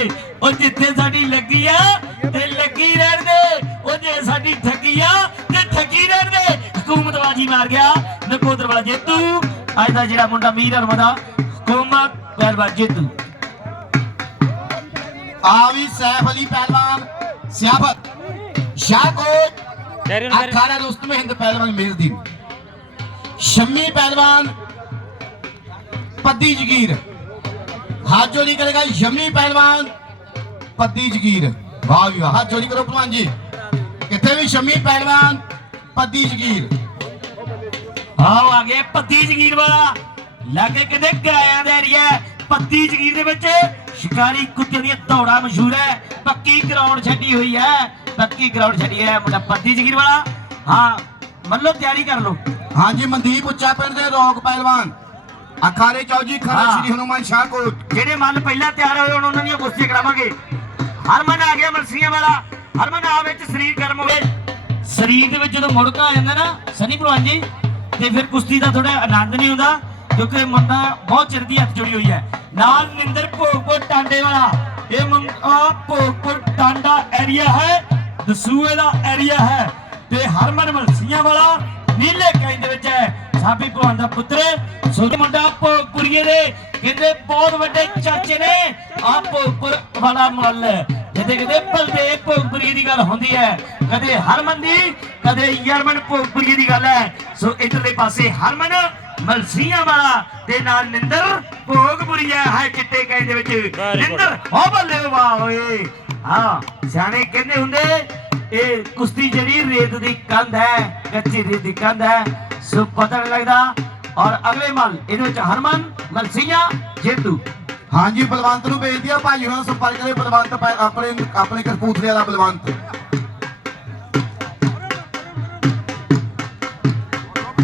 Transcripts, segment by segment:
ਦੇ ਉਹ ਜਿੱਥੇ ਸਾਡੀ ਲੱਗੀ ਆ ਤੇ ਲੱਗੀ ਰਹਿਣ ਦੇ। ਉਹ ਜੇ ਸਾਡੀ ਠੱਗੀ ਆ ਤੇ ਠੱਗੀ ਰਹਿਣ ਦੇ। ਹਕੂਮਤਬਾਜੀ ਮਾਰ ਗਿਆ। ਨਕੋਦਰ ਵਾਲਾ ਜੇਤੂ। ਅੱਜ ਦਾ ਜਿਹੜਾ ਮੁੰਡਾ ਮੀਰ ਅਰਮਦਾ ਹਕੂਮਤ ਪਹਿਲਵਾਨ ਜੇਤੂ। ਆ ਵੀ ਸੈਫ ਅਲੀ ਪਹਿਲਵਾਨ ਸਿਆਫਤ ਸ਼ਾਹਕੋਟ ਅਖਾੜਾ ਰੁਸਤਮ ਹਿੰਦ ਪਹਿਲਵਾਨ ਮਿਹਰਦੀਨ ਸ਼ਮੀ ਪਹਿਲਵਾਨ ਪੱਦੀ ਜਗੀਰ। हाथ जोड़ी करेगा यमी पहलवान पद्दी जगीर वाह भी वाह हाथ जोड़ी करो पहलवान जी कितने भी शमी पहलवान पद्दी जगीर ਆਓ ਆ ਗਏ ਪੱਤੀ ਜਗੀਰ ਵਾਲਾ ਲਾਗੇ ਕਿਤੇ ਕਿਰਾਇਆ ਦਾ ਏਰੀਆ ਪੱਤੀ ਜਗੀਰ ਦੇ ਵਿੱਚ ਸ਼ਿਕਾਰੀ ਕੁੱਤਿਆਂ ਦੀਆਂ ਦੌੜਾਂ ਮਸ਼ਹੂਰ ਹੈ ਪੱਕੀ ਗਰਾਊਂਡ ਛੱਡੀ ਹੋਈ ਹੈ ਪੱਕੀ ਗਰਾਊਂਡ ਛੱਡੀ ਹੈ ਮੁੰਡਾ ਪੱਤੀ ਜਗੀਰ ਵਾਲਾ ਹਾਂ ਮੰਨ ਲਓ ਤਿਆਰੀ ਕਰ ਲਓ हाँ जी मनदीप उच्चा पिंड दे रोक ਅਖਾਰੇ ਚੌਜੀ ਖਾਨਾ ਸ਼੍ਰੀ ਹਨੂਮਾਨ ਸ਼ਾਹ ਕੋ ਜਿਹੜੇ ਮਨ ਪਹਿਲਾਂ ਤਿਆਰ ਹੋਏ ਹੋਣ ਉਹਨਾਂ ਦੀਆਂ ਕੁਰਸੀਆਂ ਕਰਾਵਾਂਗੇ ਹਰਮਨ ਆ ਗਿਆ ਮਲਸੀਆਂ ਵਾਲਾ। ਹਰਮਨ ਆ ਵਿੱਚ ਸਰੀਰ ਗਰਮ ਹੋਵੇ। ਸਰੀਰ ਦੇ ਵਿੱਚ ਜਦੋਂ ਮੁੜਕਾ ਆ ਜਾਂਦਾ ਨਾ ਸਨੀ ਭਲਵਾਨ ਜੀ ਤੇ ਫਿਰ ਕੁਸ਼ਤੀ ਦਾ ਥੋੜਾ ਆਨੰਦ ਨਹੀਂ ਹੁੰਦਾ ਕਿਉਂਕਿ ਮੁੰਡਾ ਬਹੁਤ ਚਿਰ ਦੀ ਹੱਥ ਜੁੜੀ ਹੋਈ ਹੈ। ਨਾਲ ਨਿੰਦਰ ਭੋਗਪੁਰ ਟਾਂਡੇ ਵਾਲਾ। ਇਹ ਮੁੰਡਾ ਭੋਗਪੁਰ ਟਾਂਡਾ ਏਰੀਆ ਹੈ ਦਸੂਏ ਦਾ ਏਰੀਆ ਹੈ। ਤੇ ਹਰਮਨ ਮਲਸੀਆਂ ਵਾਲਾ ਨੀਲੇ ਕੈਂ ਵਿੱਚ ਹੈ। ਸਾਬੀ ਭਲਵਾਨ ਦਾ ਪੁੱਤਰ ਸੋ ਮੁੰਡਾ ਭੋਗਪੁਰੀਏ ਦੇ ਕਹਿੰਦੇ ਬਹੁਤ ਵੱਡੇ ਚਾਚੇ ਨੇ ਆ ਭੋਗਪੁਰ ਵਾਲਾ ਮੁੱਲ। ਜਿਹਦੇ ਕਿਤੇ ਬਲਦੇਵ ਭੋਗਪੁਰੀਏ ਦੀ ਗੱਲ ਹੁੰਦੀ ਹੈ। ਕਦੇ ਹਰਮਨ ਦੀ ਕਦੇ ਯਰਮਨ ਭੋਗਪੁਰੀਏ ਦੀ ਗੱਲ ਹੈ। ਸੋ ਇਧਰਲੇ ਪਾਸੇ ਹਰਮਨ ਮਲਸੀਆਂ ਵਾਲਾ ਤੇ ਨਾਲ ਨਿੰਦਰ ਭੋਗਪੁਰੀਆ ਹੈ ਚਿੱਟੇ ਕਾਈ ਦੇ ਵਿੱਚ। ਨਿੰਦਰ ਹੋ ਬੱਲੇ ਵਾਹ ਓਏ। ਹਾਂ ਸਿਆਣੇ ਕਹਿੰਦੇ ਹੁੰਦੇ ਇਹ ਕੁਸ਼ਤੀ ਜਿਹੜੀ ਰੇਤ ਦੀ ਕੰਧ ਹੈ ਕੱਚੀ ਰੇਤ ਦੀ ਕੰਧ ਹੈ ਸੋ ਪਤਾ ਲੱਗਦਾ ਔਰ ਅਗਲੇ ਮੱਲ, ਇਹਦੇ ਵਿੱਚ ਹਰਮਨ, ਮਲਸੀਆ, ਜੇਤੂ। ਹਾਂਜੀ, ਬਲਵੰਤ ਨੂੰ ਭੇਜ ਦਿਆ ਭਾਜੀ ਉਹਨਾਂ ਸੰਪਰਕ ਕਰੇ, ਬਲਵੰਤ ਆਪਣੇ ਆਪਣੇ ਕਰਪੂਥਲੇ ਵਾਲਾ ਬਲਵੰਤ।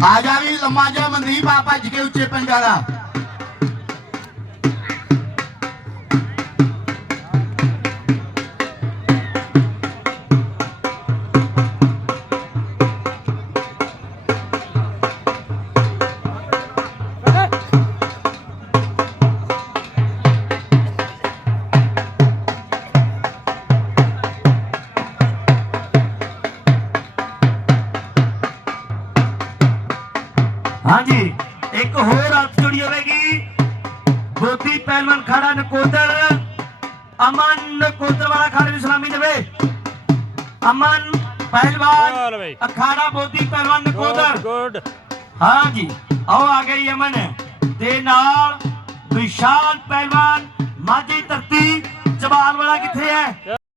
ਆ ਜਾ ਵੀ ਲੰਮਾ ਜਾ ਮਨਦੀਪ, ਆ ਭੱਜ ਕੇ ਉੱਚੇ ਪੰਜਾ ਇੱਕ ਹੋਰ ਹੱਥ ਜੁੜੀ ਹੋਵੇਗੀ। ਗੋਦੀ ਪਹਿਲਵਾਨ ਖੜਾ ਨਕੋਦਰ। ਅਮਨ ਨਕੋਦਰ ਵਾਲਾ ਖੜੇ ਨੂੰ ਸਲਾਮੀ ਦੇਵੇ। ਅਮਨ ਪਹਿਲਵਾਨ। ਅਖਾੜਾ ਬੋਦੀ ਪਹਿਲਵਾਨ ਨਕੋਦਰ। ਗੁੱਡ। ਹਾਂਜੀ ਆਓ ਆ ਗਈ ਅਮਨ। ਦੇ ਨਾਲ ਵਿਸ਼ਾਲ ਪਹਿਲਵਾਨ ਮਾਝੀ ਧਰਤੀ ਜਵਾਲ ਵਾਲਾ ਕਿੱਥੇ ਹੈ?